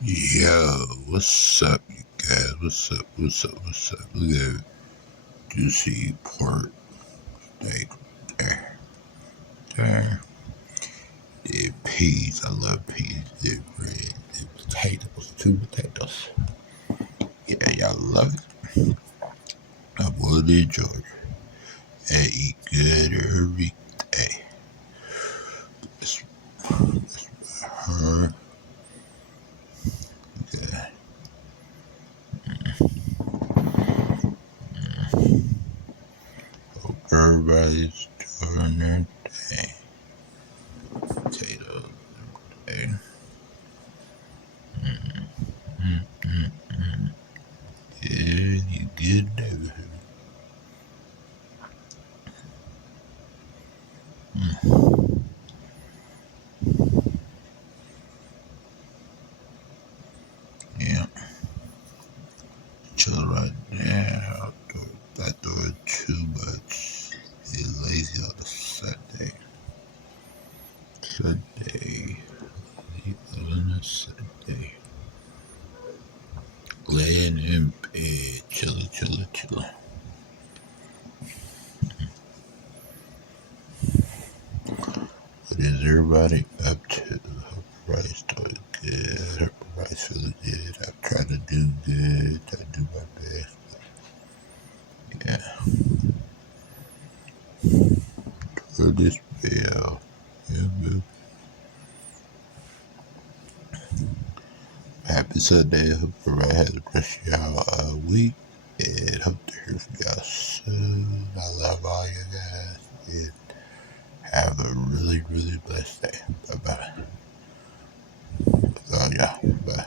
Yo, what's up, you guys? What's up? Look at juicy pork steak there. There. Yeah, peas. I love peas. Yeah, bread. Yeah, potatoes. Two potatoes. Yeah, y'all love it. I'm born in Georgia. I eat good every day. That's her. Yeah. Hope everybody's doing their thing. Potatoes. Hey. Yeah, you good neighborhood. Yeah. Chill right now. I do it too much. Get lazy on a Sunday. Sunday. On a Sunday. Laying in bed. Chillin'. What is everybody up to? Hope everybody's doing good. Hope everybody's feeling good. I'm trying to do good. I do my best. Yeah. For this bell. Yeah, man. Happy Sunday. Hope everybody has a blessed y'all week. And hope to hear from y'all soon. I love all you guys. And have a really blessed day. Bye bye. Love y'all. Bye.